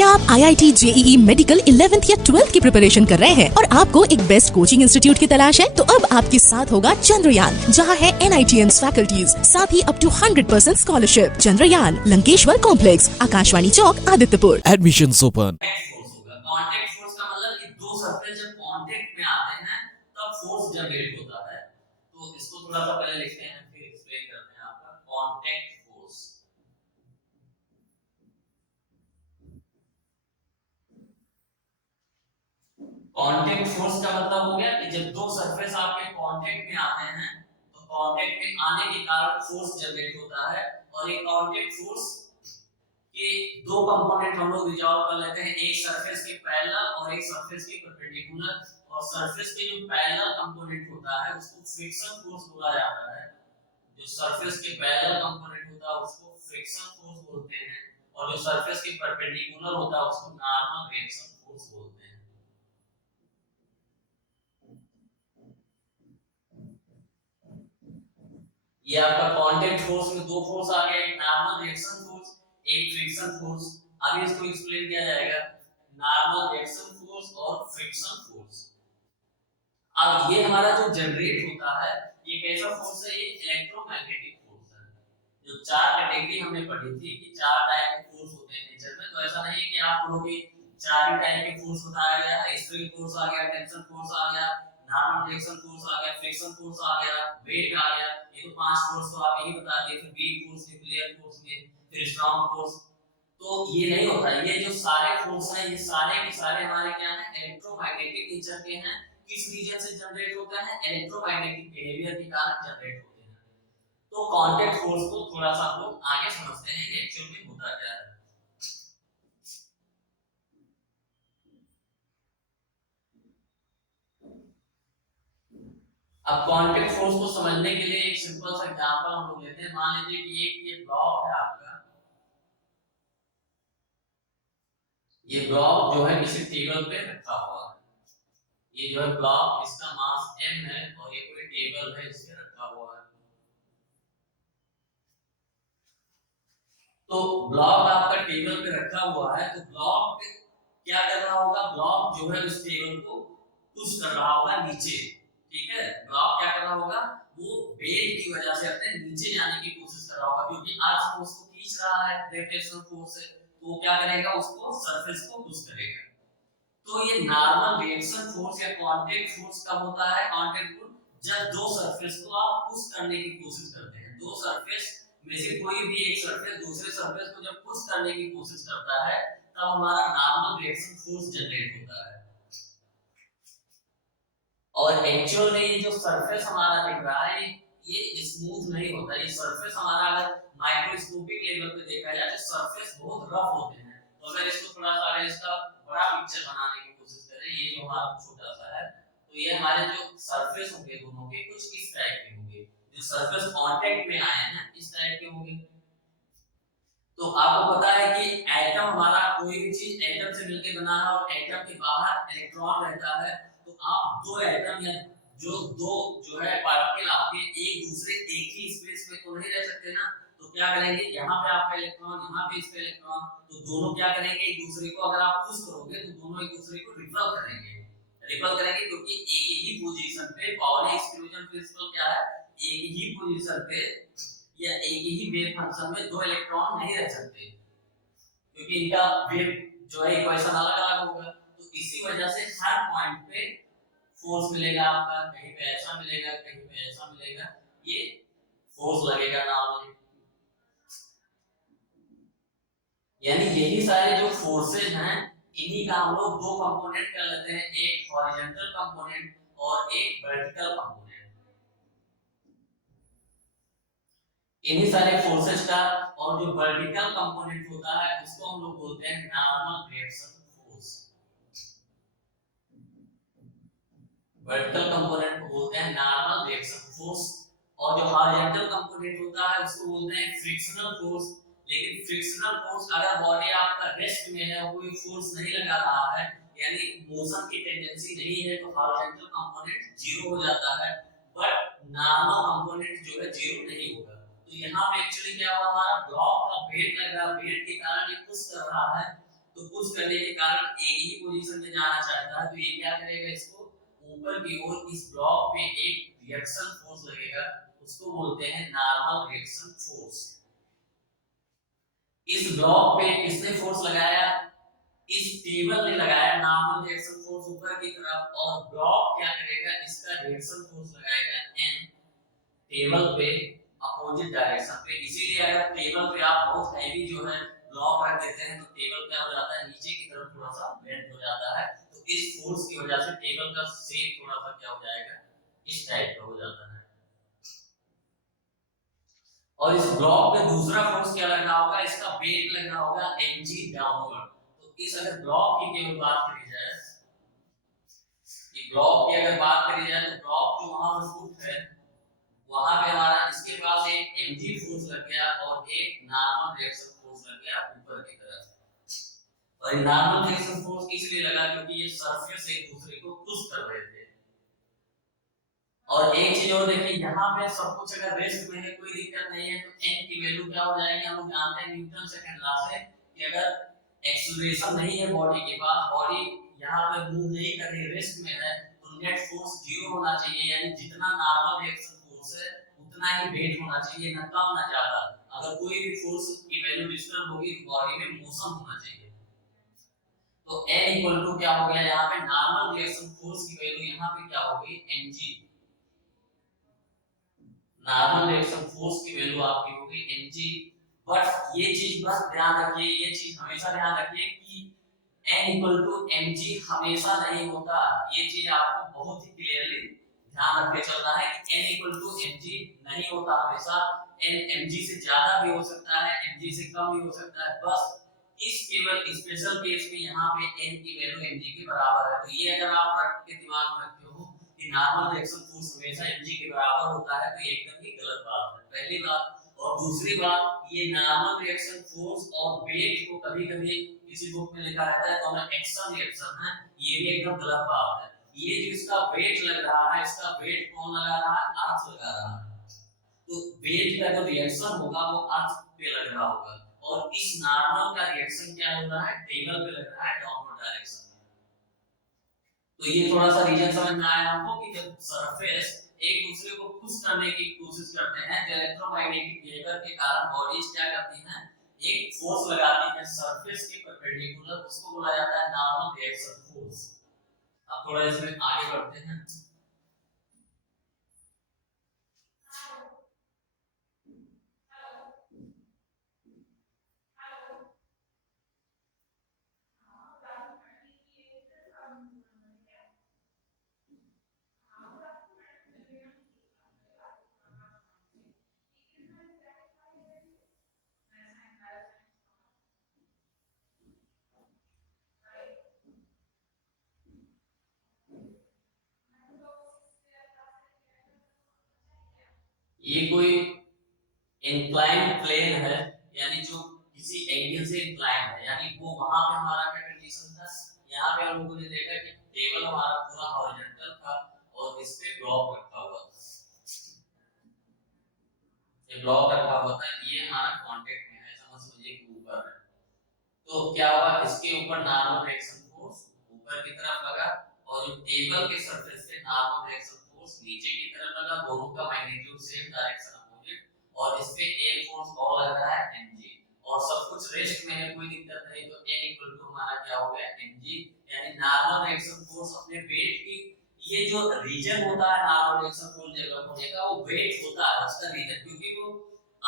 क्या आप IIT JEE medical 11th या 12th की प्रिपरेशन कर रहे हैं और आपको एक बेस्ट कोचिंग इंस्टीट्यूट की तलाश है? तो अब आपके साथ होगा चंद्रयान, जहां है NITN फैकल्टीज, साथ ही up to 100% scholarship. Chandrayaan, Lankeshwar complex, Akashvani Chowk, Adityapur. Admission open. Force होगा। कांटेक्ट फोर्स का मतलब कि दो सरफेस जब कांटेक्ट में आते हैं तब फोर्स जनरेट होता है। तो इसको थोड़ा सा पहले लिखते हैं फिर एक्सप्लेन करते हैं आपका कांटेक्ट फोर्स। कांटेक्ट फोर्स का मतलब हो गया कि जब दो सरफेस आपके कांटेक्ट में आते हैं तो कांटेक्ट में आने के कारण फोर्स जनरेट होता है। और ये कांटेक्ट फोर्स के दो कंपोनेंट हम लोग रिजॉल्व कर लेते हैं, एक सरफेस के पैरेलल और एक सरफेस के परपेंडिकुलर। और सरफेस के जो पैरेलल कंपोनेंट होता है उसको फ्रिक्शन फोर्स बोला जाता है। जो सरफेस के पैरेलल कंपोनेंट होता है उसको फ्रिक्शन फोर्स बोलते हैं और जो सरफेस के परपेंडिकुलर होता है उसको नॉर्मल रिएक्शन फोर्स बोलते हैं। ये आपका कांटेक्ट फोर्स में दो फोर्स आ गया, एक नॉर्मल रिएक्शन फोर्स, एक फ्रिक्शन फोर्स। आगे इसको एक्सप्लेन किया जाएगा, नॉर्मल रिएक्शन फोर्स और फ्रिक्शन फोर्स। अब ये हमारा जो जनरेट होता है ये कैसा फोर्स है? ये इलेक्ट्रोमैग्नेटिक फोर्स है। जो चार कैटेगरी हमने पढ़ी थी कि चार टाइप के फोर्स होते हैं नेचर में, तो ऐसा नहीं है कि आप बोलोगे चार ही टाइप के फोर्स बताया गया है। स्प्रिंग फोर्स आ गया, टेंशन फोर्स आ गया, नॉर्मल रिएक्शन फोर्स आ गया, फ्रिक्शन फोर्स आ गया, वेट आ गया। ये तो पांच फोर्स तो आप यही बता दिए। फिर वीक फोर्स, न्यूक्लियर फोर्स में, फिर स्ट्रांग फोर्स। तो ये नहीं होता। ये जो सारे फोर्स हैं ये सारे के सारे हमारे क्या हैं? इलेक्ट्रोमैग्नेटिक नेचर के हैं। किस रीजन से जनरेट होते हैं? इलेक्ट्रोमैग्नेटिक बिहेवियर के कारण जनरेट होते हैं। तो कांटेक्ट फोर्स को थोड़ा सा हम लोग आगे समझते हैं कि एक्चुअल में होता क्या है। अब कांटेक्ट फोर्स को समझने के लिए एक सिंपल सा एग्जांपल हम लोग लेते हैं। मान लीजिए कि एक ये ब्लॉक है आपका, ये ब्लॉक जो है किसी टेबल पे रखा हुआ है। ये जो है ब्लॉक, इसका मास m है और ये कोई टेबल है इस पे रखा हुआ है। तो ब्लॉक आपका टेबल पे रखा हुआ है तो ब्लॉक क्या कर रहा होगा? ब्लॉक जो है उस टेबल को पुश कर रहा होगा नीचे। ठीक है, ब्लॉक क्या कर रहा होगा? वो वेट की वजह से अपने नीचे जाने की कोशिश कर रहा होगा, क्योंकि अर्थ फोर्स को खींच रहा है ग्रेविटेशनल फोर्स से। तो क्या करेगा? उसको सरफेस को पुश करेगा। तो ये नॉर्मल रिएक्शन फोर्स या कांटेक्ट फोर्स कब होता है? कांटेक्ट फोर्स जब दो सरफेस को आप पुश करने की कोशिश करते हैं। दो सरफेस में से कोई भी एक सरफेस दूसरे सरफेस को जब पुश करने की कोशिश करता है तब हमारा नॉर्मल रिएक्शन फोर्स जनरेट होता है। और एक्चुअल में ये जो सरफेस हमारा दिख रहा है ये स्मूथ नहीं होता। ये सरफेस हमारा अगर माइक्रोस्कोपिक लेवल पे देखा जाए तो सरफेस बहुत रफ होते हैं। तो अगर इसको थोड़ा सा अगर इसका बड़ा पिक्चर बनाने की कोशिश करें, ये जो हमारा छोटा सा है, तो ये हमारे जो सरफेस होंगे दोनों के कुछ इस टाइप के होंगे। जो सरफेस कांटेक्ट में आए हैं इस टाइप के होंगे। तो आपको पता है कि एटम हमारा कोई भी चीज एटम से मिलकर बना है और एटम के बाहर इलेक्ट्रॉन रहता है। तो आप दो एटम या जो है पार्टिकल आपके एक दूसरे एक ही स्पेस में तो नहीं रह सकते ना। तो क्या करेंगे? यहाँ पे आपका इलेक्ट्रॉन, यहाँ पे इस पे इलेक्ट्रॉन, तो दोनों क्या करेंगे? एक दूसरे को अगर आप पुश करोगे तो दोनों एक दूसरे को रिपल करेंगे। रिपल करेंगे क्योंकि एक ही पोजीशन पे पाउली एक्सक्लूजन प्रिंसिपल क्या है? एक ही पोजीशन पे या एक ही वेव फंक्शन में दो इलेक्ट्रॉन नहीं रह सकते, क्योंकि इनका वेव जो है इक्वेशन अलग अलग होगा। तो इसी वजह से हर पॉइंट पे फोर्स मिलेगा आपका, कहीं पे ऐसा मिलेगा, कहीं पे ऐसा मिलेगा, ये फोर्स लगेगा नॉर्मली। यानी यही सारे जो फोर्सेज हैं इन्हीं का हम लोग दो कंपोनेंट कर लेते हैं, एक हॉरिजॉन्टल कंपोनेंट और एक वर्टिकल कंपोनेंट। इन्हीं सारे फोर्सेस का और जो वर्टिकल कंपोनेंट होता है उसको हम लोग बोलते हैं normal reaction force. Vertical component को बोलते हैं नॉर्मल रिएक्शन फोर्स और जो हॉरिजॉन्टल कंपोनेंट होता है उसको बोलते हैं फ्रिक्शनल फोर्स। लेकिन फ्रिक्शनल फोर्स अगर बॉडी आपका रेस्ट में है, कोई फोर्स नहीं लगा रहा है, यानी मोशन की टेंडेंसी नहीं है, तो हॉरिजॉन्टल कंपोनेंट जीरो हो जाता है। बट नॉर्मल कंपोनेंट जो है जीरो नहीं होगा। तो यहाँ पे एक्चुअली क्या हुआ? हमारा ब्लॉक का वेट लग रहा है, वेट के कारण ये पुश कर रहा है। तो पुश करने के कारण एक ही पोजीशन में जाना चाहता है, तो ये क्या करेगा, इसको ऊपर की ओर इस ब्लॉक पे एक रिएक्शन फोर्स लगेगा, उसको बोलते हैं नॉर्मल रिएक्शन फोर्स। इस ब्लॉक पे किसने फोर्स लगाया, इस टेबल ने लगाया नॉर्मल रिएक्शन फोर्स ऊपर की तरफ, और ब्लॉक क्या करेगा, इसका रिएक्शन फोर्स लगाएगा एन टेबल पे अपोजिट डायरेक्शन पे। इसीलिए अगर टेबल पे आप बहुत हैवी जो है ब्लॉक रख देते हैं तो टेबल क्या हो जाता है, नीचे की तरफ थोड़ा सा बेंड हो जाता है, तो इस फोर्स की वजह से टेबल का शेप थोड़ा सा क्या हो जाएगा, इस टाइप का हो जाता है। और इस ब्लॉक पे दूसरा फोर्स क्या लग रहा होगा, इसका वेट लग रहा होगा mg डाउनवर्ड। तो इस अगर ब्लॉक की केवल बात करी जाए, कि ब्लॉक की अगर बात करी जाए तो ब्लॉक जो वहां पर फुट है, वहां पे हमारा इसके पास एक mg फोर्स लग गया और एक नॉर्मल रिएक्शन फोर्स लग गया ऊपर की तरफ। और नॉर्मल रिएक्शन फोर्स इसलिए लगा क्योंकि ये सरफेस एक दूसरे को पुश कर रहे थे। और एक चीज और देखिए, यहाँ पे सब कुछ अगर रेस्ट में है, कोई दिक्कत नहीं है, तो n की वैल्यू क्या हो जाएगी, हम लोग जानते हैं न्यूटन सेकंड लॉ से कि अगर एक्सीलरेशन नहीं है बॉडी के पास, बॉडी यहाँ पे मूव नहीं कर रही, रेस्ट में है, तो नेट फोर्स जीरो होना चाहिए, यानी जितना नॉर्मल रिएक्शन फोर्स है उतना ही वेट होना चाहिए, ना कम ना ज्यादा। अगर कोई भी फोर्स की वैल्यू डिस्टर्ब होगी तो बॉडी में मोशन होना चाहिए। तो n इक्वल टू क्या हो गया, यहाँ पे नॉर्मल रिएक्शन फोर्स की वैल्यू यहाँ पे क्या हो गई, mg। नॉर्मल रिएक्शन फोर्स की वैल्यू आपकी होगी mg। बट ये चीज बस ध्यान रखिए, ये चीज हमेशा ध्यान रखिए कि n इक्वल टू mg हमेशा नहीं होता, ये चीज आपको बहुत ही क्लियरली ध्यान रख के चलना है कि n इक्वल टू mg नहीं होता हमेशा। n mg से ज्यादा भी हो सकता है, mg से कम भी हो सकता है, बस इस केवल स्पेशल केस में यहाँ पे n की वैल्यू mg के बराबर है। तो ये अगर आप रख के दिमाग में रखते हो कि नॉर्मल रिएक्शन फोर्स हमेशा mg के बराबर होता है, तो ये एकदम ही गलत बात है, पहली बात। और दूसरी बात, ये नॉर्मल रिएक्शन फोर्स और वेट को कभी-कभी किसी बुक में लिखा रहता है तो हमें एक्शन रिएक्शन है, ये भी एकदम गलत बात है। ये जो इसका वेट लग रहा है, इसका वेट कौन लगा रहा है, अर्थ लगा रहा है, तो वेट का जो रिएक्शन होगा वो अर्थ पे लग रहा होगा, और इस नॉर्मल का रिएक्शन क्या हो रहा है, टेबल पे लग रहा है डाउनवर्ड डायरेक्शन में। तो ये थोड़ा सा रीजन समझ में आया आपको कि जब सरफेस एक दूसरे को पुश करने की कोशिश करते हैं, तो इलेक्ट्रोमैग्नेटिक बिहेवियर के कारण बॉडीज क्या करती हैं, एक फोर्स लगाती है सरफेस के परपेंडिकुलर, उसको बोला जाता है नॉर्मल रिएक्शन फोर्स। अब थोड़ा इसमें आगे बढ़ते हैं। ये कोई इंक्लाइन प्लेन है, यानी जो किसी एंगल से इंक्लाइन है, यानी वो वहां पे हमारा क्या कंडीशन था, यहाँ पे हम लोगों ने देखा कि टेबल हमारा पूरा हॉरिजॉन्टल था और इस पे ब्लॉक रखा हुआ था, ये ब्लॉक रखा हुआ था, ये हमारा कांटेक्ट में है, समझ लीजिए कि ऊपर है। तो क्या हुआ, इसके ऊपर नॉर्मल रिएक्शन फोर्स ऊपर की तरफ लगा, और जो टेबल के सरफेस पे नॉर्मल रिएक्शन फोर्स नीचे की तरफ लगा, दोनों का मैग्नीट्यूड सेम डायरेक्शन अपोजिट, और इस पे एक फोर्स और लग रहा है mg, और सब कुछ रेस्ट में है, कोई दिक्कत नहीं, तो n इक्वल टू हमारा क्या हो गया mg, यानी नॉर्मल रिएक्शन फोर्स अपने वेट की, ये जो रीजन होता है नॉर्मल रिएक्शन फोर्स डेवलप होने का, वो वेट होता है उसका रीजन, क्योंकि वो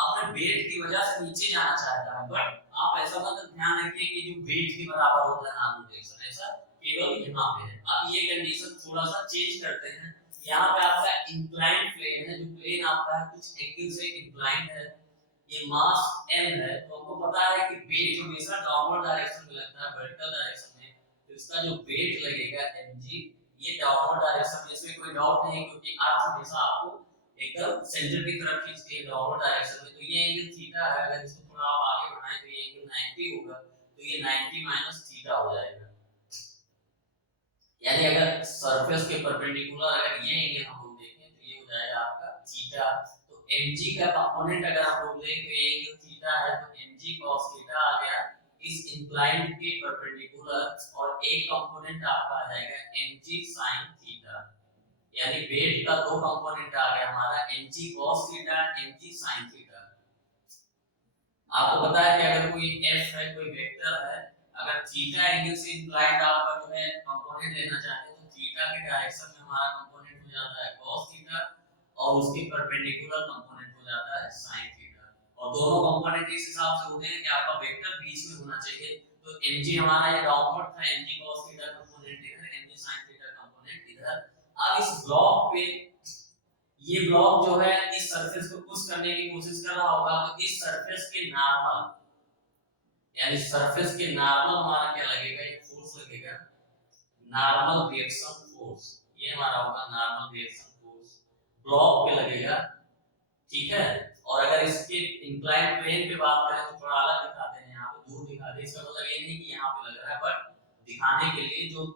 अपने वेट की वजह से नीचे जाना चाहता है। बट आप ऐसा मत ध्यान रखिए कि जो वेट के बराबर होता है नॉर्मल रिएक्शन, ऐसा केवल यहाँ पे है। अब ये कंडीशन थोड़ा सा चेंज करते हैं, यहाँ पे आपका इंक्लाइंड प्लेन है, जो प्लेन आपका है कुछ एंगल से इंक्लाइंड है, ये मास m है, तो आपको पता है कि वेट हमेशा डाउनवर्ड डायरेक्शन में लगता है, वर्टिकल डायरेक्शन में, तो इसका जो वेट लगेगा mg, ये डाउनवर्ड डायरेक्शन में, इसमें कोई डाउट नहीं, क्योंकि अर्थ हमेशा आपको एकदम सेंटर की तरफ खींचती है डाउनवर्ड डायरेक्शन में, तो ये एंगल थीटा है, अगर इसको थोड़ा आप आगे बढ़ाएं तो ये एंगल 90 होगा, तो ये 90 माइनस थीटा हो जाएगा, यानी अगर सरफेस के परपेंडिकुलर अगर ये एंगल हम लोग देखें तो ये हो जाएगा आपका थीटा। तो mg का कंपोनेंट अगर आप लोग देखें तो ये एंगल थीटा है, तो mg cos थीटा आ गया इस इंक्लाइंड के परपेंडिकुलर और एक कंपोनेंट आपका आ जाएगा mg sin थीटा, यानी वेट का दो कंपोनेंट आ गया हमारा mg cos theta, mg sin theta. आपको पता है कि अगर कोई f है, कोई वेक्टर है, अगर थीटा एंगल से इंक्लाइंड आपका जो है कंपोनेंट लेना चाहते हैं तो थीटा के डायरेक्शन में हमारा कंपोनेंट हो जाता है cos थीटा और उसके परपेंडिकुलर कंपोनेंट हो जाता है sin थीटा, और दोनों कंपोनेंट इस हिसाब से होते हैं कि आपका वेक्टर बीच में होना चाहिए। तो mg हमारा ये डाउनवर्ड था, mg cos थीटा कंपोनेंट इधर, mg sin थीटा कंपोनेंट इधर। अब इस ब्लॉक पे ये ब्लॉक जो है इस सरफेस को पुश करने की कोशिश कर रहा होगा, तो इस सरफेस के नॉर्मल, यानी सरफेस के नॉर्मल हमारा क्या लगेगा, एक फोर्स लगेगा, नॉर्मल रिएक्शन फोर्स। ये हमारा होगा नॉर्मल रिएक्शन फोर्स, ब्लॉक पे लगेगा, ठीक है। और अगर इसके इंक्लाइंड प्लेन पे बात करें तो थोड़ा अलग दिखाते हैं, यहाँ पे दूर दिखाते हैं, इसका मतलब ये नहीं कि यहाँ पे लग रहा है, बट दिखाने के लिए जो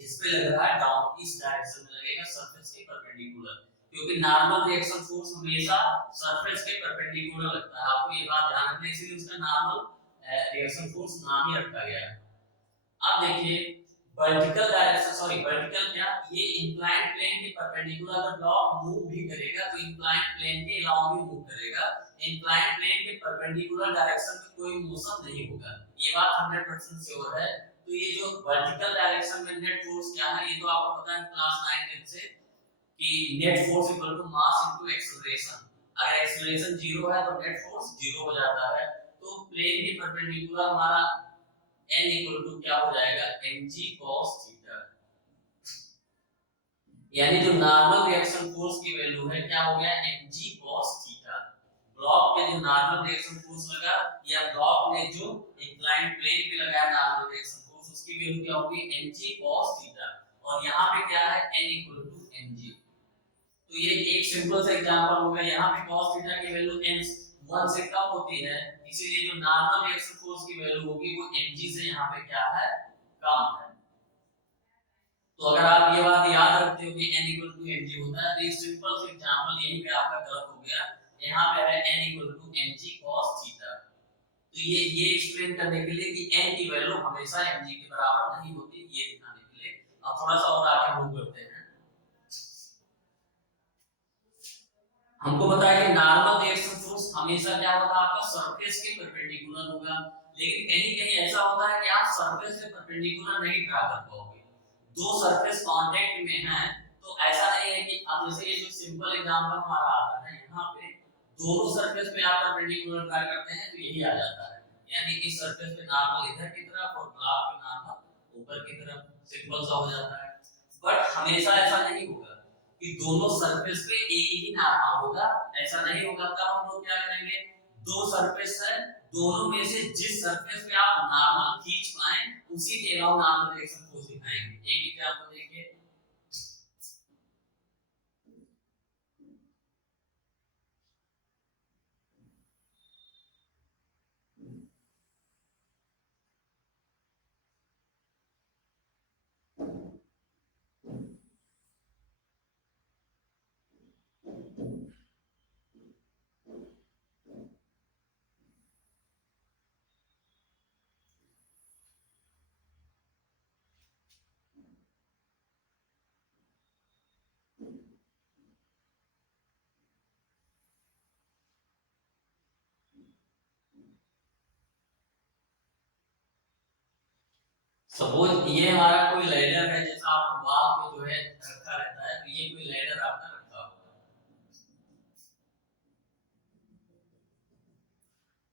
इस पे लग रहा है डाउन इस डायरेक्शन में लगेगा सरफेस के परपेंडिकुलर, क्योंकि नॉर्मल रिएक्शन फोर्स हमेशा सरफेस के परपेंडिकुलर लगता है। आपको ये बात ध्यान रखना है, इसलिए उसका नॉर्मल रिएक्शन फोर्स नाम ही रखा गया है। अब देखिए वर्टिकल डायरेक्शन, सॉरी वर्टिकल क्या, ये इंक्लाइंड प्लेन के परपेंडिकुलर अगर ब्लॉक मूव भी करेगा तो इंक्लाइंड प्लेन के अलाउंग भी मूव करेगा, इंक्लाइंड प्लेन के परपेंडिकुलर डायरेक्शन में कोई मोशन नहीं होगा, ये बात 100% श्योर है। तो ये जो वर्टिकल डायरेक्शन में नेट फोर्स क्या है, ये तो आपको पता है क्लास 9 से कि net force equal to mass into acceleration. अगर एक्सेलरेशन 0 है तो नेट फोर्स 0 हो जाता है। तो प्लेन के परपेंडिकुलर हमारा n इक्वल टू क्या हो जाएगा, mg cos थीटा, यानी जो नॉर्मल रिएक्शन फोर्स की वैल्यू है क्या हो गया, mg cos थीटा। ब्लॉक पे जो नॉर्मल रिएक्शन फोर्स लगा या ब्लॉक में जो इंक्लाइंड प्लेन पे लगाया नॉर्मल रिएक्शन फोर्स, उसकी वैल्यू क्या होगी, mg cos थीटा, और यहाँ पे क्या है n इक्वल टू mg। तो ये एक सिंपल सा एग्जांपल हो गया, यहाँ पे cos थीटा की वैल्यू n 1 से कम होती है, इसीलिए जो नॉर्मल रिएक्शन फोर्स की वैल्यू होगी वो mg से यहाँ पे क्या है, कम है। तो अगर आप ये बात याद रखते हो कि n इक्वल टू mg होता है, तो ये सिंपल सा एग्जांपल यहीं पे आपका गलत हो गया, यहाँ पे है n equal to mg cos theta. तो ये एक्सप्लेन करने के लिए कि n की वैल्यू हमेशा mg के बराबर नहीं होती, ये दिखाने के लिए। अब थोड़ा सा और आगे मूव करते हैं। हमको पता है कि नॉर्मल रिएक्शन फोर्स हमेशा क्या होता है, आपका सरफेस के परपेंडिकुलर होगा, लेकिन कहीं कहीं ऐसा होता है कि आप सरफेस के परपेंडिकुलर नहीं ड्रा कर पाओगे, दो सरफेस कांटेक्ट में हैं, तो ऐसा नहीं है कि अब जैसे ये जो सिंपल एग्जांपल हमारा आता है, यहाँ पे दोनों सरफेस पे आप परपेंडिकुलर ड्रा करते हैं तो यही आ जाता है, यानी इस सरफेस पे नॉर्मल इधर की तरफ और ब्लॉक पे नॉर्मल ऊपर की तरफ, सिंपल सा हो जाता है। बट हमेशा ऐसा नहीं होगा कि दोनों सरफेस पे एक ही नॉर्मल होगा, ऐसा नहीं होगा। तब हम लोग क्या करेंगे, दो सरफेस है, दोनों में से जिस सरफेस पे आप नॉर्मल खींच पाए उसी के अलावा नॉर्मल डायरेक्शन फोर्स दिखाएंगे। एक एग्जांपल देखिए, सपोज ये हमारा कोई लैडर है, जैसा आपको वॉल पे जो है रखा रहता है, तो ये कोई लैडर आपका रखा होगा।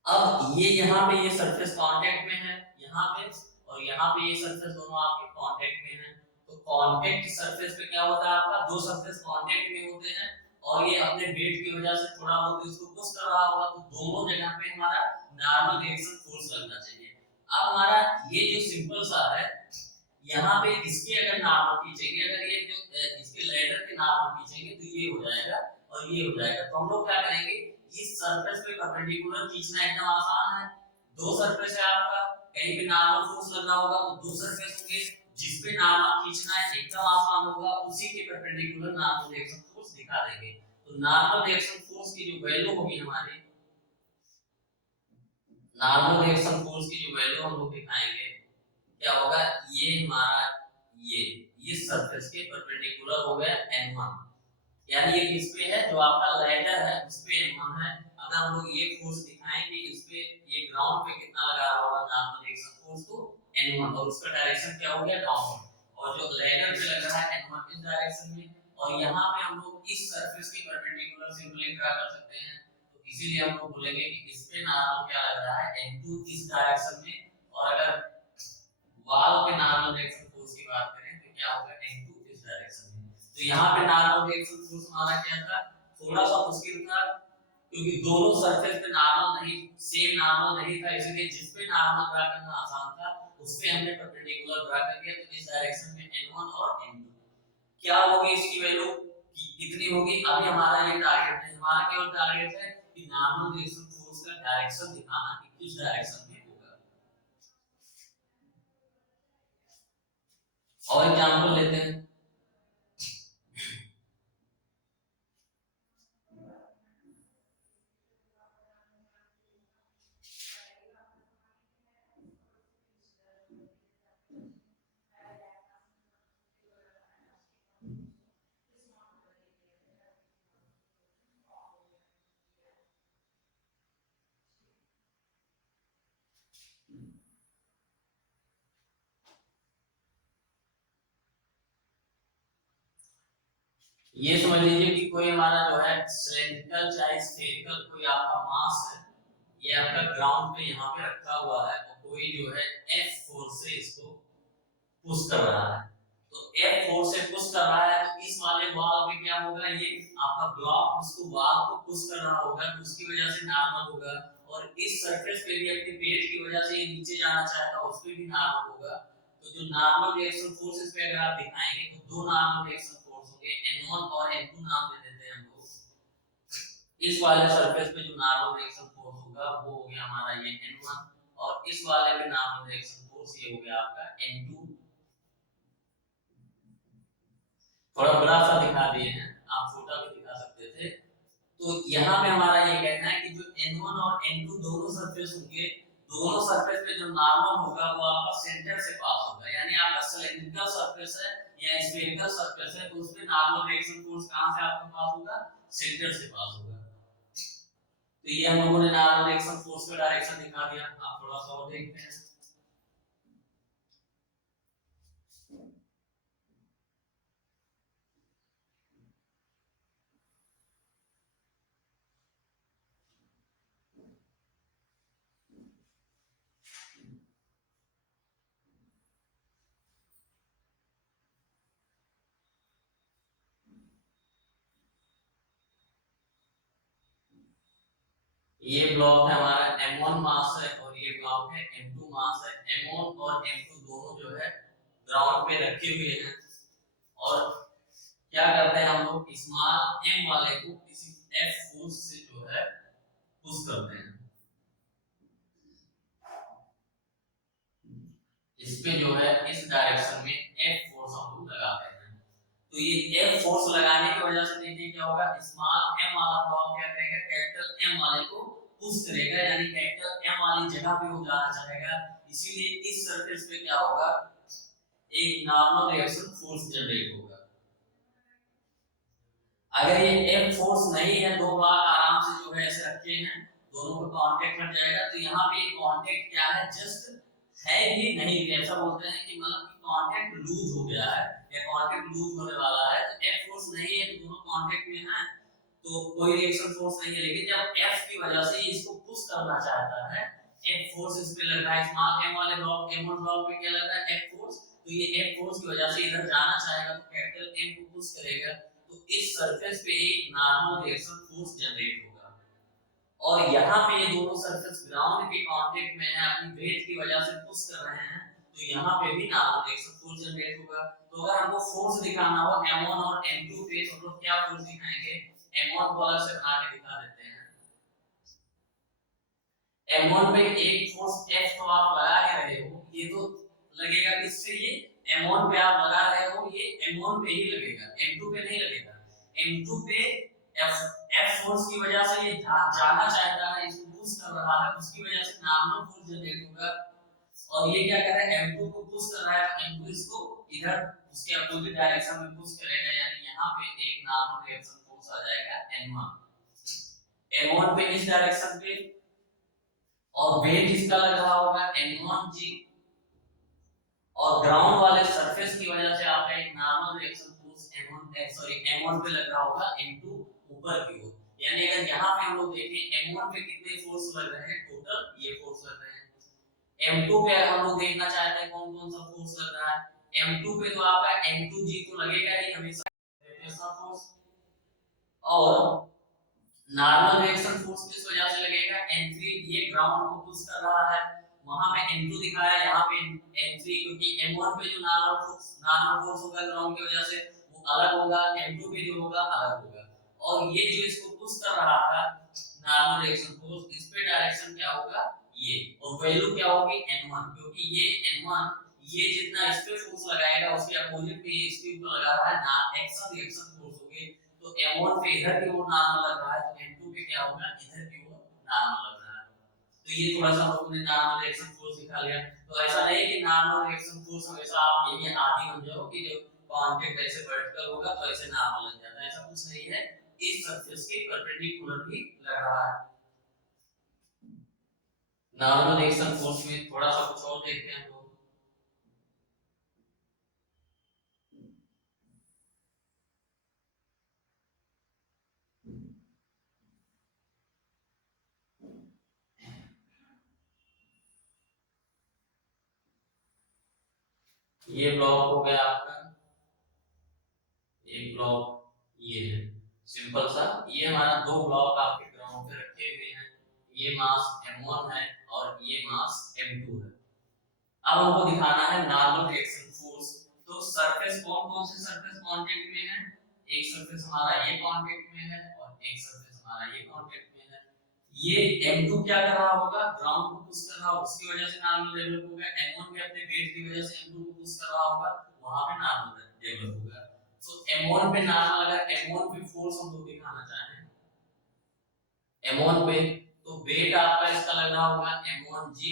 अब ये यहाँ पे ये सरफेस कांटेक्ट में है, यहाँ पे और यहाँ पे ये सरफेस दोनों आपके कांटेक्ट में है। तो कांटेक्ट सरफेस पे क्या होता है, आपका दो सरफेस कांटेक्ट में होते हैं और ये अपने वेट की वजह से थोड़ा बहुत इसको पुश कर रहा होगा, तो दोनों जगह पे हमारा नॉर्मल रिएक्शन फोर्स लगना चाहिए। अब हमारा ये जो सिंपल सा है, यहाँ पे इसके अगर नॉर्मल खींचेंगे, अगर ये जो इसके लैडर के नॉर्मल खींचेंगे तो ये हो जाएगा और ये हो जाएगा। तो हम लोग क्या करेंगे, इस सरफेस पे परपेंडिकुलर खींचना एकदम आसान है। दो सरफेस है आपका, कहीं पे नॉर्मल फोर्स लग रहा होगा तो दो सरफेस होंगे, जिस पे नॉर्मल खींचना है एकदम आसान होगा, उसी के परपेंडिकुलर नॉर्मल रिएक्शन फोर्स दिखा देंगे। तो नॉर्मल रिएक्शन फोर्स की जो वैल्यू होगी हमारी, नॉर्मल रिएक्शन फोर्स की जो वैल्यू हम लोग दिखाएंगे क्या होगा, ये हमारा ये सरफेस के परपेंडिकुलर हो गया n1, यानी ये किस पे है, जो आपका लैडर है उस पे n1 है। अगर हम लोग ये फोर्स दिखाएंगे इस पे, ये ग्राउंड पे कितना लगा रहा होगा नॉर्मल रिएक्शन फोर्स, तो n1, और उसका डायरेक्शन क्या हो गया, डाउनवर्ड, और जो लैडर पे लग रहा है n1 इस डायरेक्शन में, और यहाँ पे हम लोग इस सरफेस के परपेंडिकुलर सिंबलिंग ड्रा कर सकते हैं, तो इसीलिए हम लोग बोलेंगे कि इस पे नॉर्मल क्या लग रहा है, n2 इस डायरेक्शन में, और अगर वाल पे नॉर्मल रिएक्शन फोर्स की बात करें तो क्या होगा, n2 इस डायरेक्शन में। तो यहाँ पे नॉर्मल रिएक्शन फोर्स हमारा क्या था, थोड़ा सा मुश्किल था, क्योंकि दोनों सरफेस पे नॉर्मल नहीं, सेम नॉर्मल नहीं था, इसलिए जिस पे नॉर्मल ड्रा करना आसान था उस पे हमने परपेंडिकुलर ड्रा कर दिया। तो इस डायरेक्शन में n1 और n2 क्या होगी, इसकी वैल्यू कितनी होगी, अभी हमारा ये टारगेट है, हमारा केवल टारगेट है कि नॉर्मल रिएक्शन फोर्स का डायरेक्शन दिखाना कि किस डायरेक्शन में होगा। और एग्जांपल लेते हैं, ये समझ लीजिए कि कोई हमारा जो है सिलेंड्रिकल चाहे स्फेरिकल कोई आपका मास है, ये आपका ग्राउंड पे यहाँ पे रखा हुआ है, और कोई जो है F फोर्स से इसको पुश कर रहा है, तो F फोर्स से पुश कर रहा है, तो इस वाले बॉल पे क्या होगा, ये आपका ब्लॉक उसको बॉल को पुश कर रहा होगा, तो उसकी वजह से नॉर्मल होगा, और इस सरफेस पे भी अपनी वेट की वजह से ये नीचे जाना चाहता है, उस पे भी नॉर्मल होगा। तो जो नॉर्मल रिएक्शन फोर्स इस पे अगर आप दिखाएंगे तो दो नॉर्मल रिएक्शन फोर्स होंगे, n1 और n2 नाम दे देते हैं हम लोग। इस वाले सरफेस पे जो नॉर्मल रिएक्शन फोर्स होगा वो हो गया हमारा ये n1, और इस वाले पे नॉर्मल रिएक्शन फोर्स ये हो गया आपका n2। थोड़ा बड़ा सा दिखा दिए हैं, आप छोटा भी दिखा सकते थे। तो यहाँ पे हमारा ये कहना है कि जो n1 और n2 दोनों सरफेस होंगे, दोनों सरफेस पे जो नॉर्मल होगा वो आपका सेंटर से पास होगा, यानी आपका सिलेंड्रिकल सरफेस है या स्फेरिकल सरफेस है, तो उसमें नॉर्मल रिएक्शन फोर्स कहां से आपके पास होगा, सेंटर से पास होगा। तो ये हम लोगों ने नॉर्मल रिएक्शन फोर्स का डायरेक्शन दिखा दिया। आप थोड़ा सा और देखते हैं, ये ब्लॉक है हमारा m1 मास है, और ये ब्लॉक है m2 मास है। m1 और m2 दोनों जो है ग्राउंड पे रखे हुए हैं, और क्या करते हैं हम लोग, स्मॉल m वाले को किसी F फोर्स से जो है पुश करते हैं। इस पे जो है इस डायरेक्शन में F फोर्स हम लोग लगाते हैं। तो ये F फोर्स लगाने की वजह से देखिए क्या होगा, स्मॉल m वाला ब्लॉक क्या करेगा, कैपिटल M वाले को पुश करेगा, यानी कैपिटल M वाली जगह पे वो जाना चाहेगा, इसीलिए इस सरफेस पे क्या होगा, एक नॉर्मल रिएक्शन फोर्स जनरेट होगा। अगर ये F फोर्स नहीं है, दो बार आराम से जो है ऐसे रखे हैं, दोनों का कांटेक्ट हट जाएगा, तो यहाँ पे कांटेक्ट क्या है, जस्ट है भी नहीं भी, ऐसा बोलते हैं कि मतलब कि कांटेक्ट लूज हो गया है या कांटेक्ट लूज होने वाला है। तो F फोर्स नहीं है तो दोनों कांटेक्ट में हैं, तो कोई रिएक्शन फोर्स नहीं है, लेकिन जब F की वजह से इसको पुश करना चाहता है, F फोर्स इस पे लग रहा है, स्मॉल m वाले ब्लॉक m1 ब्लॉक पे क्या लग रहा है, F फोर्स, तो ये F फोर्स की वजह से इधर जाना चाहेगा, तो कैपिटल M को पुश करेगा, तो इस सरफेस पे एक नॉर्मल रिएक्शन फोर्स जनरेट होगा, और यहाँ पे ये दोनों सरफेस ग्राउंड के कांटेक्ट में है, अपनी वेट की वजह से पुश कर रहे हैं, तो यहाँ पे भी नॉर्मल रिएक्शन फोर्स जनरेट होगा। तो अगर हमको फोर्स दिखाना हो m1 और m2 पे, तो हम क्या फोर्स दिखाएंगे, m1 को अलग से बना के दिखा देते हैं। m1 पे एक फोर्स F तो आप लगा ही रहे हो, ये तो लगेगा किससे, ये m1 पे आप लगा रहे हो, ये m1 पे ही लगेगा, m2 पे नहीं लगेगा। m2 पे F फोर्स की वजह से ये जाना चाहता है, इसको पुश कर रहा है उसकी वजह से नॉर्मल फोर्स जनरेट होगा, और ये क्या कर रहा है M2 को पुश कर रहा है तो M2 इसको इधर उसके अपोजिट डायरेक्शन में पुश करेगा, यानी यहाँ पे एक नॉर्मल रिएक्शन फोर्स आ जाएगा N1, M1 पे इस डायरेक्शन पे, और वेट इसका लग रहा होगा N1G, और ग्राउंड वाले सरफेस की वजह से आपका एक नॉर्मल रिएक्शन फोर्स M1 पे लग रहा होगा M2 ऊपर की ओर, यानी अगर यहाँ पे हम लोग देखें M1 पे कितने फोर्स लग रहे हैं, टोटल ये फोर्स लग रहे हैं। M2 पे हम लोग देखना चाहते हैं कौन कौन सा फोर्स लग रहा है। M2 पे तो आपका N2G तो लगेगा ही हमेशा ग्रेविटेशनल फोर्स, और नॉर्मल रिएक्शन फोर्स किस वजह से लगेगा, N3 ये ग्राउंड को पुश कर रहा है, वहां पे N2 दिखाया, यहाँ पे N3, क्योंकि M1 पे जो नॉर्मल फोर्स होगा ग्राउंड की वजह से वो अलग होगा, M2 पे जो होगा अलग होगा, और ये जो इसको पुश कर रहा था नॉर्मल रिएक्शन फोर्स, इस पे डायरेक्शन क्या होगा ये, और वैल्यू क्या होगी N1, क्योंकि ये N1 ये जितना इस पे फोर्स लगाएगा उसके अपोजिट पे ये इसके ऊपर लगा रहा है ना, एक्शन रिएक्शन फोर्स हो गई, तो M1 पे इधर की ओर नॉर्मल लग रहा है तो M2 पे क्या होगा इधर की ओर नॉर्मल लग रहा है, तो ये थोड़ा सा हमने नॉर्मल रिएक्शन फोर्स दिखा लिया। तो ऐसा नहीं कि नॉर्मल रिएक्शन फोर्स हमेशा आप यही आदि बन जाओ कि जब कांटेक्ट ऐसे वर्टिकल होगा तो ऐसे नॉर्मल लग जाता है, ऐसा कुछ नहीं है, इस सरफेस के परपेंडिकुलर भी लग रहा है। नॉर्मल रिएक्शन फोर्स में थोड़ा सा कुछ और देखते हैं हम लोग। ये ब्लॉक हो गया आपका, एक ब्लॉक ये है सिंपल सा, ये हमारा दो ब्लॉक आपके ग्राउंड पे रखे हुए हैं, ये मास M1 है और ये मास M2 है। अब हमको दिखाना है नॉर्मल रिएक्शन फोर्स, तो सरफेस कौन कौन से सरफेस कांटेक्ट में है, एक सरफेस हमारा ये कांटेक्ट में है और एक सरफेस हमारा ये कांटेक्ट में है। ये M2 क्या कर रहा होगा, ग्राउंड को पुश कर रहा होगा, उसकी वजह से नॉर्मल डेवलप होगा, M1 भी अपने वेट की वजह से M2 को पुश कर रहा होगा, वहां पे नॉर्मल डेवलप होगा। तो M1 पे नॉर्मल, अगर M1 पे फोर्स हम लोग दिखाना चाहें M1 पे, तो वेट आपका इसका लग रहा होगा M1G,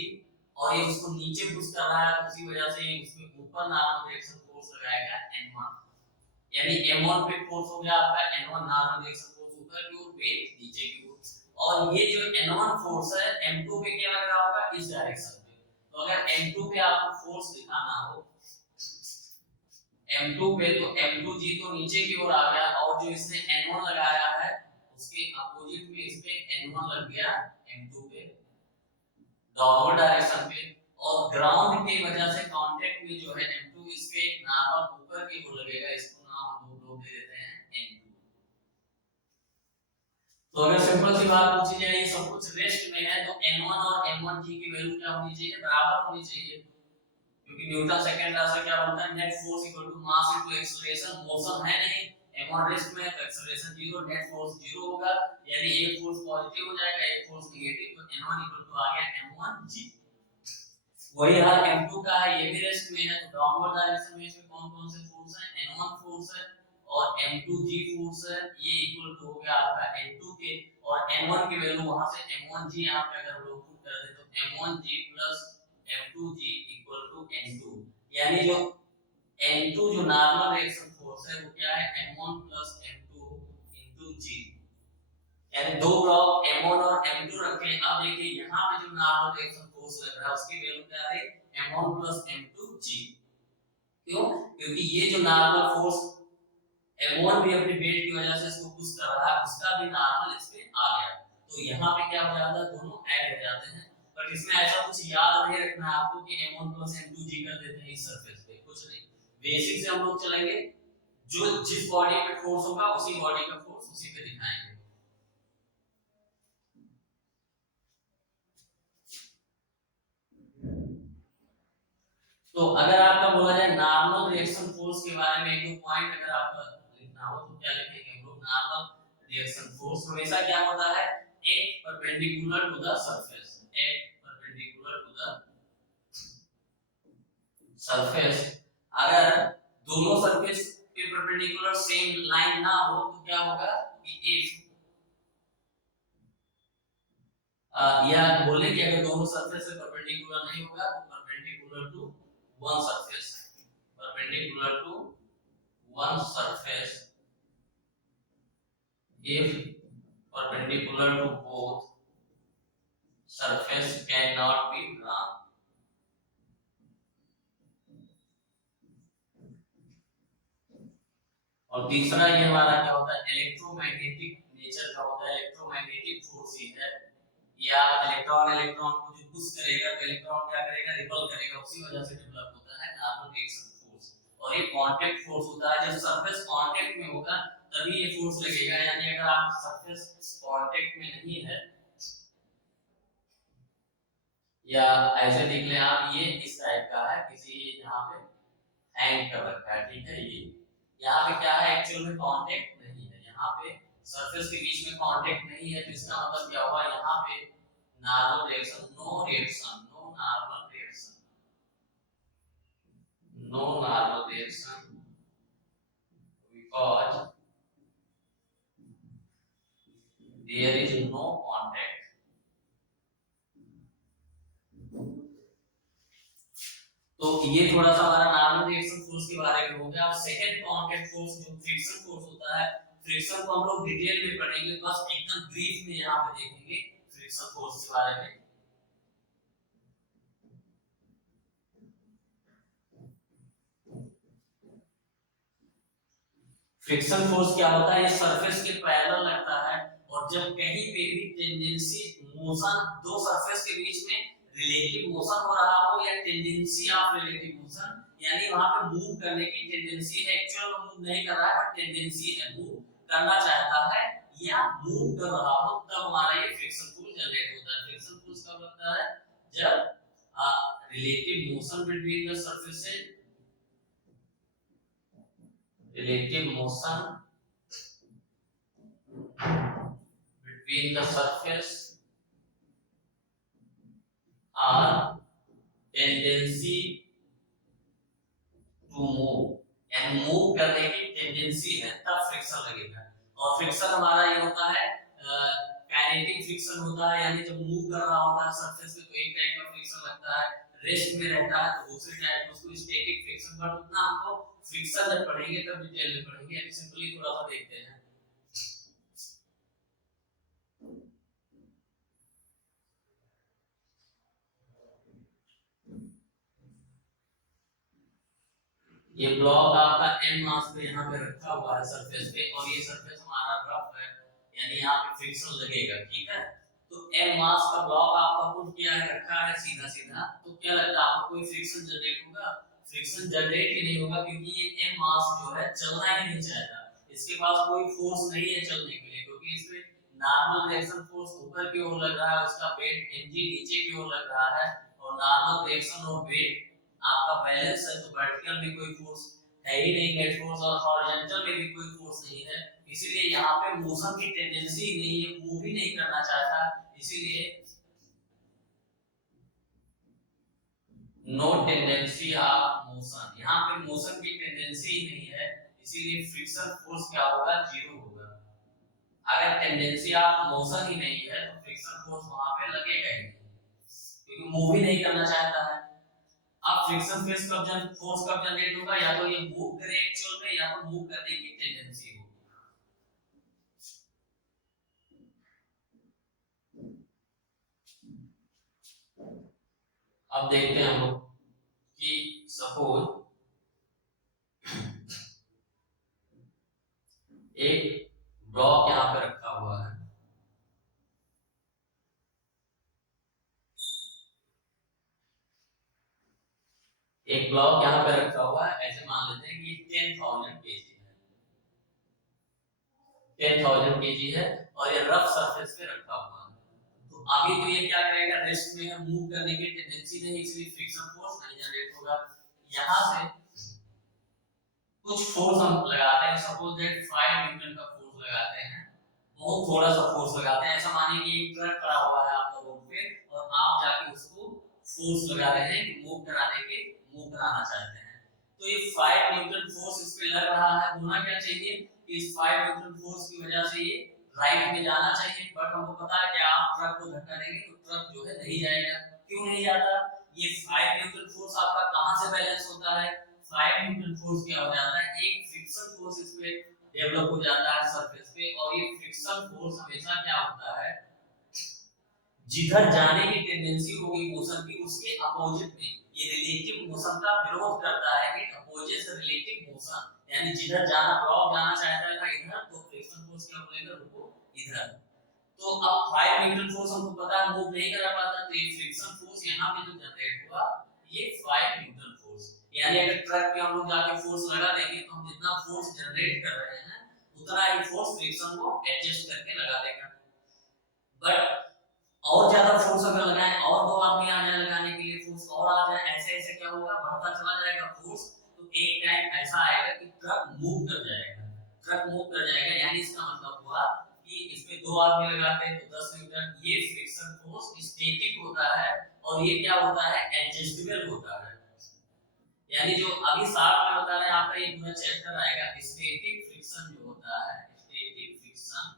और ये उसको नीचे पुश कर रहा है, उसी वजह से ये उसमें ऊपर नॉर्मल रिएक्शन फोर्स लगाएगा N1, यानी M1 पे फोर्स हो गया आपका N1 नॉर्मल रिएक्शन फोर्स ऊपर की ओर, वेट नीचे की ओर, और ये जो N1 फोर्स है M2 पे क्या लग रहा होगा इस डायरेक्शन पे, तो अगर M2 पे आपको फोर्स दिखाना हो M2 पे, तो M2G तो नीचे की ओर आ गया, और जो इसने N1 लगाया है उसके अपोजिट में इस पे N1 लग गया M2 पे डाउनवर्ड डायरेक्शन पे, और ग्राउंड की वजह से कांटेक्ट में जो है M2 इस पे एक नॉर्मल ऊपर की ओर लगेगा, इसको नाम हम लोग दे देते हैं N2। तो अगर सिंपल सी बात पूछी जाए ये सब कुछ रेस्ट में है, तो N1 और M1G की वैल्यू क्या होनी चाहिए, बराबर होनी चाहिए, क्योंकि न्यूटन सेकंड लॉ से क्या बोलता है, net force equal to mass into acceleration, motion है नहीं M1 रेस्ट में, तो एक्सीलरेशन 0, नेट फोर्स 0 होगा, यानी एक फोर्स पॉजिटिव हो जाएगा एक फोर्स नेगेटिव, तो N1 इक्वल टू आ गया M1G। वही हाल M2 का है, ये भी रेस्ट में है, तो डाउनवर्ड डायरेक्शन में इसमें कौन कौन से फोर्स हैं, N1 फोर्स है और M2G फोर्स है, ये इक्वल टू हो गया आपका N2 के, और N1 की वैल्यू वहां से M1G यहां पे अगर हम लोग पुट कर दे तो M1G plus M2G equal to N2, यानी जो N2 जो नॉर्मल रिएक्शन फोर्स है वो क्या है M1 plus M2 into G, यानी दो ब्लॉक M1 और M2 रखे हैं। अब देखिए यहाँ पे जो नॉर्मल रिएक्शन फोर्स लग रहा है उसकी वैल्यू क्या है M1 प्लस M2G, क्यों, क्योंकि ये जो नॉर्मल फोर्स M1 भी अपनी वेट की वजह से इसको पुश कर रहा है, उसका भी नॉर्मल इस पे आ गया, तो यहाँ पे क्या हो जाता है दोनों ऐड हो जाते हैं, बट इसमें ऐसा कुछ याद नहीं रखना है आपको कि M1 प्लस M2G कर देते हैं इस सरफेस पे, कुछ नहीं, बेसिक से हम लोग चलेंगे, जो जिस बॉडी पे फोर्स होगा उसी बॉडी का फोर्स उसी पे दिखाएंगे। तो अगर आपका बोला जाए नॉर्मल रिएक्शन फोर्स के बारे में एक दो पॉइंट अगर आपका लिखना हो तो क्या लिखेंगे हम लोग, नॉर्मल रिएक्शन फोर्स हमेशा क्या होता है, एक परपेंडिकुलर टू द सरफेस, एक परपेंडिकुलर टू द सरफेस, अगर दोनों सरफेस पे परपेंडिकुलर सेम लाइन ना हो तो क्या होगा कि एक, या बोले कि अगर दोनों सरफेस से परपेंडिकुलर नहीं होगा तो perpendicular to one surface, perpendicular to one surface if perpendicular to both surface cannot be drawn। और तीसरा ये हमारा क्या होता है, इलेक्ट्रोमैग्नेटिक नेचर का होता है, इलेक्ट्रोमैग्नेटिक फोर्स ही है, या इलेक्ट्रॉन इलेक्ट्रॉन को जो पुश करेगा तो इलेक्ट्रॉन क्या करेगा, रिपल करेगा, उसी वजह से डेवलप होता है नॉर्मल रिएक्शन फोर्स। और ये कांटेक्ट फोर्स होता है, जब सरफेस कांटेक्ट में होगा तभी ये फोर्स लगेगा, यानी अगर आप सरफेस कांटेक्ट में नहीं है, या ऐसे देख लें आप, ये इस टाइप का है, किसी यहाँ पे हैंग कर रखा है, ठीक है, ये यहाँ पे क्या है, एक्चुअल में कांटेक्ट नहीं है, यहाँ पे सरफेस के बीच में कांटेक्ट नहीं है, तो इसका मतलब क्या हुआ, यहाँ पे normal reaction, no reaction, no normal reaction, no normal reaction, because there is no contact. तो ये थोड़ा सा हमारा नॉर्मल रिएक्शन फोर्स के बारे में हो गया। अब सेकंड कांटेक्ट फोर्स जो फ्रिक्शन फोर्स होता है, फ्रिक्शन को हम लोग डिटेल में पढ़ेंगे, बस एकदम ब्रीफ में यहाँ पे देखेंगे फ्रिक्शन फोर्स के बारे में। फ्रिक्शन फोर्स क्या होता है, ये सरफेस के पैरेलल लगता है, और जब कहीं पे भी टेंडेंसी मोशन, दो सरफेस के बीच में रिलेटिव मोशन हो रहा हो, या टेंडेंसी ऑफ रिलेटिव मोशन, यानी वहां पे मूव करने की टेंडेंसी है, एक्चुअल में मूव नहीं कर रहा है बट टेंडेंसी है, मूव करना चाहता है या मूव कर रहा हो, तब हमारा ये फ्रिक्शन फोर्स जनरेट होता है। फ्रिक्शन फोर्स कब लगता है, जब relative motion between the surfaces, relative motion between the surface or tendency to move, and move करने की टेंडेंसी है, तब फ्रिक्शन लगेगा। और फ्रिक्शन हमारा ये होता है काइनेटिक फ्रिक्शन होता है, यानी जब मूव कर रहा होता है सरफेस पे तो एक टाइप का फ्रिक्शन लगता है, रेस्ट में रहता है तो दूसरे टाइप का, उसको स्टैटिक फ्रिक्शन। बट उतना हमको फ्रिक्शन जब पढ़ेंगे तब डिटेल में पढ़ेंगे, अभी सिंपली थोड़ा सा देखते हैं। ये ब्लॉक आपका n मास पे यहाँ पे रखा हुआ है सरफेस पे, और ये सरफेस हमारा रफ है, यानी यहाँ पे फ्रिक्शन लगेगा, ठीक है। तो n मास का ब्लॉक आपका पुट किया है, रखा है सीधा सीधा, तो क्या लगता है आपको कोई फ्रिक्शन जनरेट होगा? फ्रिक्शन जनरेट ही नहीं होगा, क्योंकि ये n मास जो है चलना ही नहीं चाहता, इसके पास कोई फोर्स नहीं है चलने के लिए, क्योंकि इसमें नॉर्मल रिएक्शन फोर्स ऊपर की ओर लग रहा है, उसका वेट mg नीचे की ओर लग रहा है, और नॉर्मल रिएक्शन और वेट आपका बैलेंस है, तो वर्टिकल में कोई फोर्स है ही नहीं, नेट फोर्स, और हॉरिजॉन्टल में भी कोई फोर्स नहीं है, इसीलिए यहाँ पे मोशन की टेंडेंसी ही नहीं है, मूव ही नहीं करना चाहता, इसीलिए नो टेंडेंसी ऑफ मोशन, यहाँ पे मोशन की टेंडेंसी ही नहीं है, इसीलिए फ्रिक्शन फोर्स क्या होगा, जीरो होगा। अगर टेंडेंसी ऑफ मोशन ही नहीं है तो फ्रिक्शन फोर्स वहां पे लगेगा ही नहीं, क्योंकि मूव ही नहीं करना चाहता है। अब फ्रिक्शन फोर्स कब जनरेट होगा, या तो ये मूव करे एक्चुअल में, या तो मूव करने की टेंडेंसी हो। अब देखते हैं हम लोग कि सपोज एक ब्लॉक यहाँ पे रखा हुआ है, एक ब्लॉक यहाँ पे रखा हुआ है, ऐसे मान लेते हैं कि 10,000 केजी है, 10,000 केजी है, और ये रफ सरफेस पे रखा हुआ है, तो अभी तो ये क्या करेगा, रेस्ट में है, मूव करने की टेंडेंसी नहीं, इसलिए फ्रिक्शन फोर्स नहीं जनरेट होगा। यहाँ से कुछ फोर्स हम लगाते हैं, सपोज दैट 5 न्यूटन का फोर्स लगाते हैं, बहुत थोड़ा सा फोर्स लगाते हैं, ऐसा मानिए कि एक ट्रक खड़ा हुआ है आपका रोड पे, और आप जाके उसको फोर्स लगा रहे हैं कि मूव कराना चाहते हैं, तो ये 5 न्यूटन फोर्स इस पे लग रहा है, होना क्या चाहिए, इस 5 न्यूटन फोर्स की वजह से ये राइट में जाना चाहिए, बट हमको पता है कि आप ट्रक को धक्का देंगे तो ट्रक जो है नहीं जाएगा। क्यों नहीं जाता? ये 5 न्यूटन फोर्स आपका कहां से बैलेंस होता है? 5 न्यूटन फोर्स क्या हो जाता है, एक फ्रिक्शन फोर्स इस पे डेवलप हो जाता है सरफेस पे, और ये फ्रिक्शन फोर्स हमेशा क्या होता है, जिधर जाने की टेंडेंसी होगी मोशन की उसके अपोजिट में ये रिलेटिव मोशन का विरोध करता है। इट अपोजेस रिलेटिव मोशन, यानी जिधर जाना ब्लॉक जाना चाहता है इधर, तो फ्रिक्शन फोर्स क्या बोलेगा, रुको इधर। तो अब 5 न्यूटन फोर्स हमको पता है मूव नहीं कर पाता, तो ये फ्रिक्शन फोर्स यहां पे जो जनरेट हुआ ये 5 न्यूटन फोर्स, यानी अगर ट्रक पे हम लोग जाके फोर्स लगा देंगे तो हम जितना फोर्स जनरेट कर रहे हैं उतना ही फोर्स फ्रिक्शन को एडजस्ट करके लगा देगा। बट और ज्यादा फोर्स अगर लगाएं, और दो आदमी आ जाए लगाने के लिए, फोर्स और आ जाए, ऐसे ऐसे क्या होगा, बढ़ता चला जाएगा फोर्स, तो एक टाइम ऐसा आएगा कि ट्रक मूव कर जाएगा। ट्रक मूव कर जाएगा यानी इसका मतलब हुआ कि इसमें दो आदमी लगाते हैं तो 10 न्यूटन, ये फ्रिक्शन फोर्स स्टैटिक होता है और ये क्या होता है, एडजस्टेबल होता है। यानी जो अभी साथ में बता रहे हैं आपका ये पूरा चैप्टर आएगा, स्टैटिक फ्रिक्शन जो होता है, static friction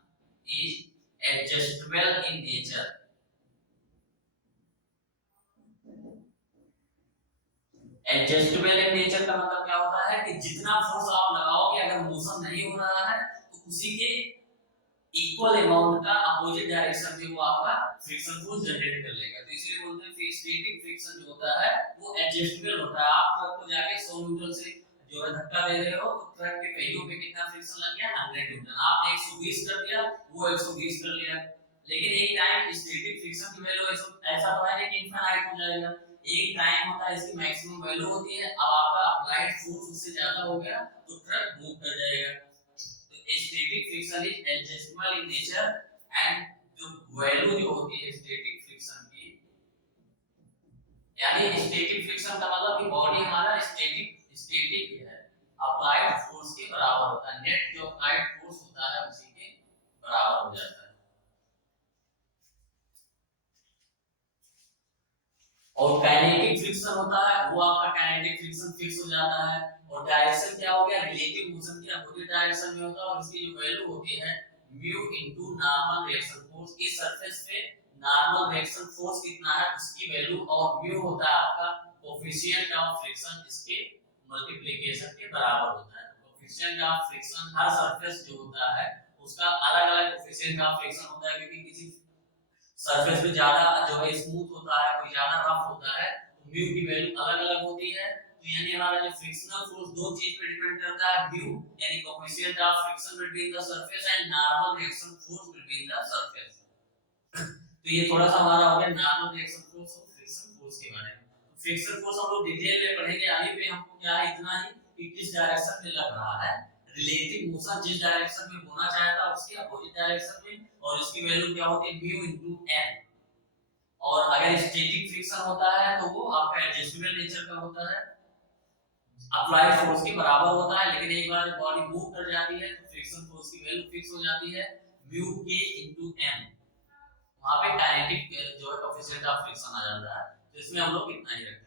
is adjustable in nature. Adjustable in nature का मतलब क्या होता है कि जितना फोर्स आप लगाओगे अगर मोशन नहीं हो रहा है तो उसी के इक्वल अमाउंट का अपोजिट डायरेक्शन में वो आपका फ्रिक्शन फोर्स जनरेट कर लेगा। तो इसलिए बोलते हैं कि स्टैटिक फ्रिक्शन जो होता है वो एडजस्टेबल होता है। आप ट्रक को जाके 100 न्यूटन से जो है धक्का दे रहे हो तो ट्रक के पहियों पे कितना फ्रिक्शन लग गया, 100 न्यूटन। आपने 120 कर दिया, वो 120 कर लिया, लेकिन एक टाइम स्टैटिक फ्रिक्शन की वैल्यू ऐसा तो है नहीं कि इनफाइनाइट हो जाएगा। एक टाइम होता है इसकी मैक्सिमम वैल्यू होती है, अब आपका अप्लाइड फोर्स उससे ज्यादा हो गया तो ट्रक मूव कर जाएगा। Static friction is adjustable in nature and जो वैल्यू जो होती है स्टैटिक फ्रिक्शन की, यानी स्टैटिक फ्रिक्शन का मतलब कि बॉडी हमारा स्टैटिक है, अप्लाइड फोर्स के बराबर होता है, नेट जो अप्लाइड फोर्स होता है उसी के बराबर हो जाता है। और काइनेटिक फ्रिक्शन होता है वो आपका काइनेटिक फ्रिक्शन फिक्स हो जाता है, और डायरेक्शन क्या हो गया, रिलेटिव मोशन के अपोजिट डायरेक्शन में होता है, और इसकी जो वैल्यू होती है mu into normal reaction force. इस सरफेस पे नॉर्मल रिएक्शन फोर्स कितना है उसकी वैल्यू, और म्यू होता है आपका कोएफिशिएंट ऑफ फ्रिक्शन, इसके मल्टीप्लिकेशन के बराबर होता है। Coefficient of friction her surface जो होता है उसका अलग-अलग कोएफिशिएंट ऑफ फ्रिक्शन होता है, क्योंकि किसी सरफेस पे ज्यादा जो है स्मूथ होता है, कोई ज्यादा रफ होता है, तो म्यू की वैल्यू अलग-अलग होती है। तो यानी हमारा जो फ्रिक्शनल फोर्स दो चीज पे डिपेंड करता है, म्यू यानी coefficient of friction between the surface and normal reaction force between the surface. तो ये थोड़ा सा हमारा हो गया नॉर्मल रिएक्शन फोर्स और फ्रिक्शन फोर्स के बारे में। फ्रिक्शन फोर्स हम लोग डिटेल में पढ़ेंगे, अभी पे हमको क्या है इतना ही कि किस डायरेक्शन में लग रहा है, रिलेटिव मोशन जिस डायरेक्शन में होना चाहता है उसके अपोजिट डायरेक्शन में, और इसकी वैल्यू क्या होती है म्यू इनटू एन। और अगर स्टैटिक फ्रिक्शन होता है तो वो आपका एडजस्टेबल नेचर का होता है, अप्लाइड फोर्स के बराबर होता है, लेकिन एक बार जब बॉडी मूव कर जाती है तो फ्रिक्शन फोर्स की वैल्यू फिक्स हो जाती है म्यू के इनटू एन। वहां पे काइनेटिक जो है कोएफिशिएंट ऑफ फ्रिक्शन आ जाता है। तो इसमें हम लोग इतना ही रखते हैं।